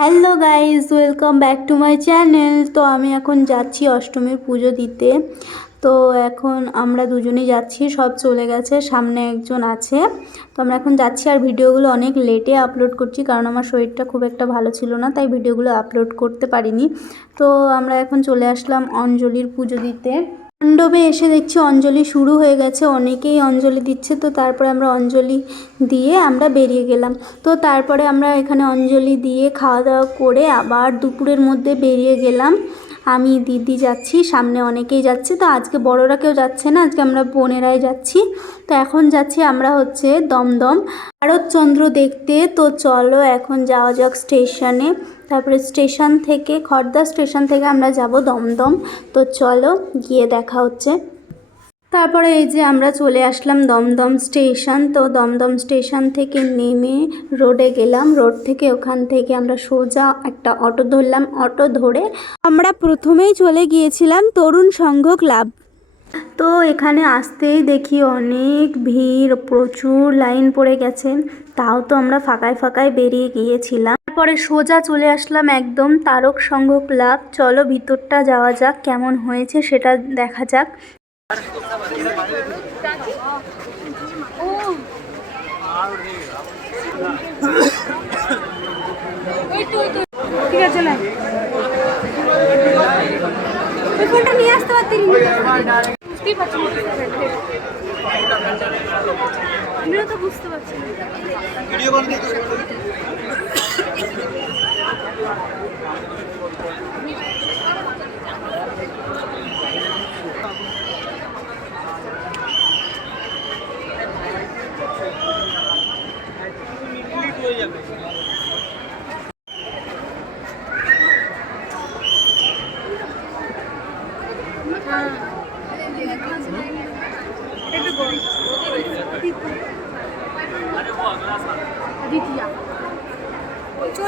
Hello guys, welcome back to my channel. তো আমি এখন যাচ্ছি অষ্টমীর পুজো দিতে। তো এখন আমরা দুজনেই যাচ্ছি, সব চলে গেছে, সামনে একজন আছে। তো আমরা এখন যাচ্ছি, আর ভিডিওগুলো অনেক লেটে আপলোড করছি কারণ আমার শরীরটা খুব একটা ভালো ছিল না, তাই ভিডিওগুলো আপলোড করতে পারিনি। তো আমরা এখন চলে আসলাম অঞ্জলির পুজো দিতে। মণ্ডপে এসে দেখছি অঞ্জলি শুরু হয়ে গেছে, অনেকেই অঞ্জলি দিচ্ছে। তো তারপরে আমরা অঞ্জলি দিয়ে আমরা বেরিয়ে গেলাম। তো তারপরে আমরা এখানে অঞ্জলি দিয়ে খাওয়া দাওয়া করে আবার দুপুরের মধ্যে বেরিয়ে গেলাম। আমি দিদি যাচ্ছি, সামনে অনেকেই যাচ্ছে। তো আজকে বড়রা কেউ যাচ্ছে না, আজকে আমরা বোনেরাই যাচ্ছি। তো এখন যাচ্ছি আমরা হচ্ছে দমদম ভারতচন্দ্র দেখতে। তো চলো এখন যাওয়া যাক স্টেশনে। তারপরে স্টেশন থেকে, খড়দা স্টেশন থেকে আমরা যাব দমদম। তো চলো গিয়ে দেখা হচ্ছে। তারপরে এই যে আমরা চলে আসলাম দমদম স্টেশন। তো দমদম স্টেশন থেকে নেমে রোডে গেলাম। রোড থেকে ওখান থেকে আমরা সোজা একটা অটো ধরলাম। অটো ধরে আমরা প্রথমেই চলে গিয়েছিলাম তরুণ সংঘ ক্লাব। তো এখানে আসতেই দেখি অনেক ভিড়, প্রচুর লাইন পড়ে গেছে। তাও তো আমরা ফাঁকায় ফাঁকায় বেরিয়ে গিয়েছিলাম। তারপরে সোজা চলে আসলাম একদম তারক সংঘ ক্লাব। চলো ভিতরটা যাওয়া যাক, কেমন হয়েছে সেটা দেখা যাক। ঠিক আছে না, ওই ফোনটা নিয়ে আসতে পারতি। বুঝতেই পারছি আমিও তো বুঝতে পারছি না।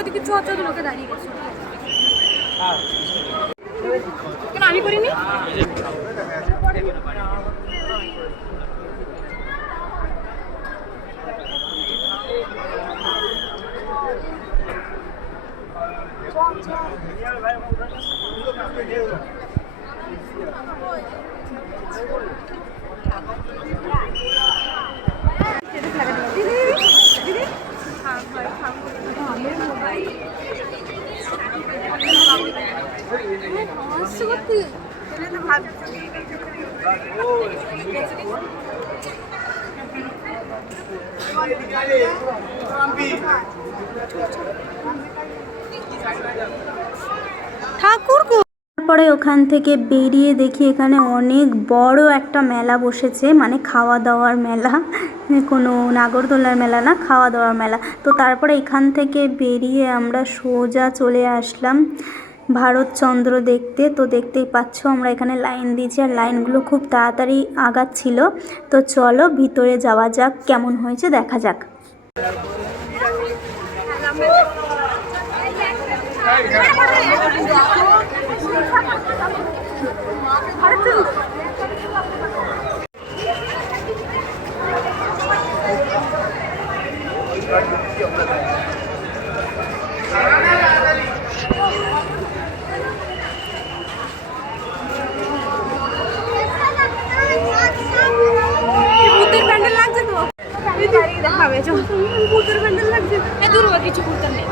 ওদিকে চত লোকে দাঁড়িয়ে গেছে, কেন আমি করিনি? তারপরে ওখান থেকে বেরিয়ে দেখি এখানে অনেক বড় একটা মেলা বসেছে, মানে খাওয়া দাওয়ার মেলা, কোনো নাগরদোলার মেলা না, খাওয়া দাওয়ার মেলা। তো তারপরে এখান থেকে বেরিয়ে আমরা সোজা চলে আসলাম ভারতচন্দ্র দেখতে। তো দেখতেই পাচ্ছ আমরা এখানে লাইন দিয়েছি, আর লাইনগুলো খুব তাড়াতাড়ি আগাচ্ছিল। তো চলো ভিতরে যাওয়া যাক, কেমন হয়েছে দেখা যাক। ভূতের প্যান্ডেল লাগছে তো, দেখাবে ভূতের প্যান্ডেল লাগছে। দূর কিছু ভূতের নেই।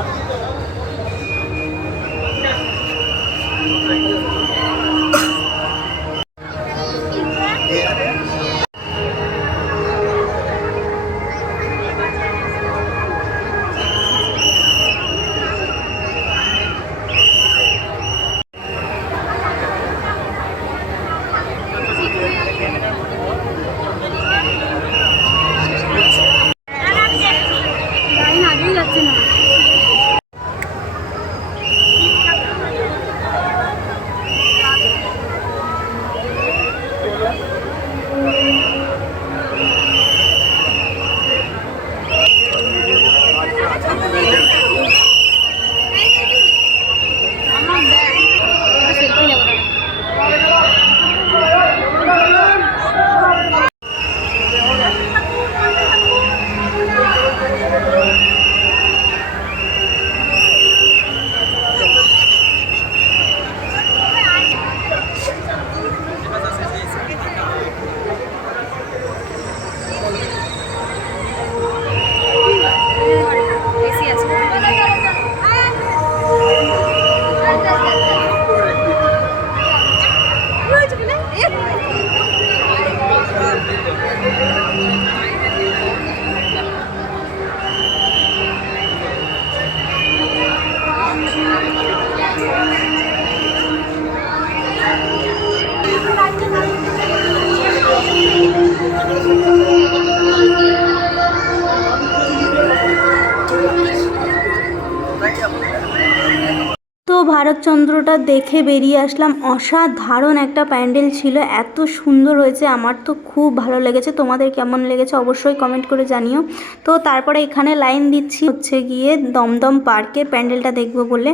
তো ভারতচন্দ্রটা দেখে বেরিয়ে আসলাম। অসাধারণ একটা প্যান্ডেল ছিল, এত সুন্দর হয়েছে, আমার তো খুব ভালো লেগেছে। তোমাদের কেমন লেগেছে অবশ্যই কমেন্ট করে জানিও। তো তারপরে এখানে লাইন দিচ্ছি হচ্ছে গিয়ে দমদম পার্কের প্যান্ডেলটা দেখবো বলে।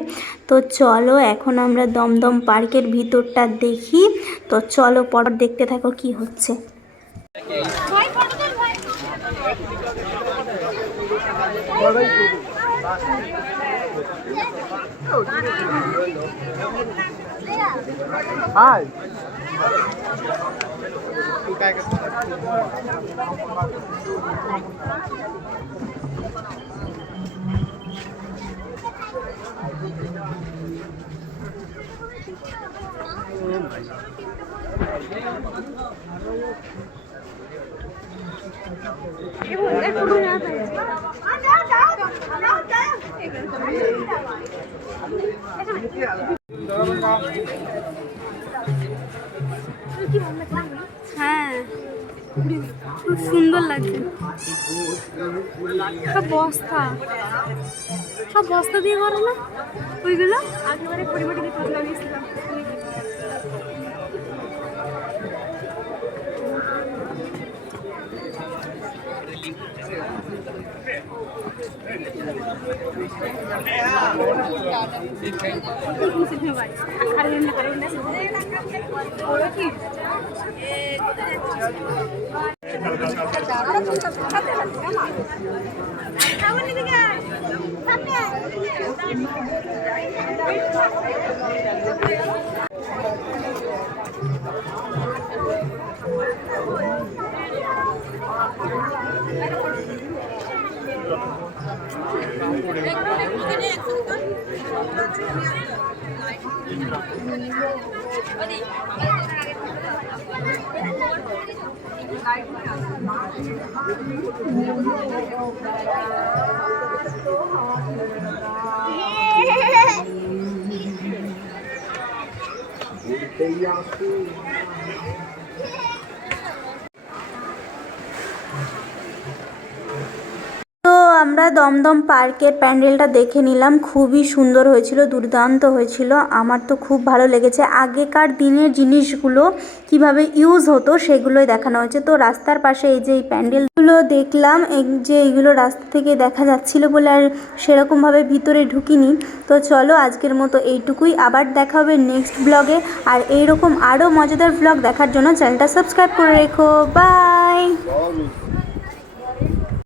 তো চলো এখন আমরা দমদম পার্কের ভিতরটা দেখি। তো চলো পর দেখতে থাকো কি হচ্ছে। Hi. হ্যাঁ খুব সুন্দর লাগছে। সব বস্তা দিয়ে করো না ওইগুলো একেবারে পরিমাটি দিয়ে কাজ লাগিয়েছিলাম। তো আমরা দমদম পার্কের প্যান্ডেলটা দেখে নিলাম, খুবই সুন্দর হয়েছিল, দুর্দান্ত হয়েছিল, আমার তো খুব ভালো লেগেছে। আগেকার দিনের জিনিসগুলো কিভাবে ইউজ হতো সেগুলোই দেখানো হয়েছে। তো রাস্তার পাশে এই যে এই প্যান্ডেলগুলো দেখলাম, এই যে এইগুলো রাস্তা থেকে দেখা যাচ্ছিল বলে আর সেরকমভাবে ভিতরে ঢুকিনি। তো চলো আজকের মতো এইটুকুই, আবার দেখা হবে নেক্সট ব্লগে। আর এইরকম আরও মজাদার ব্লগ দেখার জন্য চ্যানেলটা সাবস্ক্রাইব করে রেখো। বাই।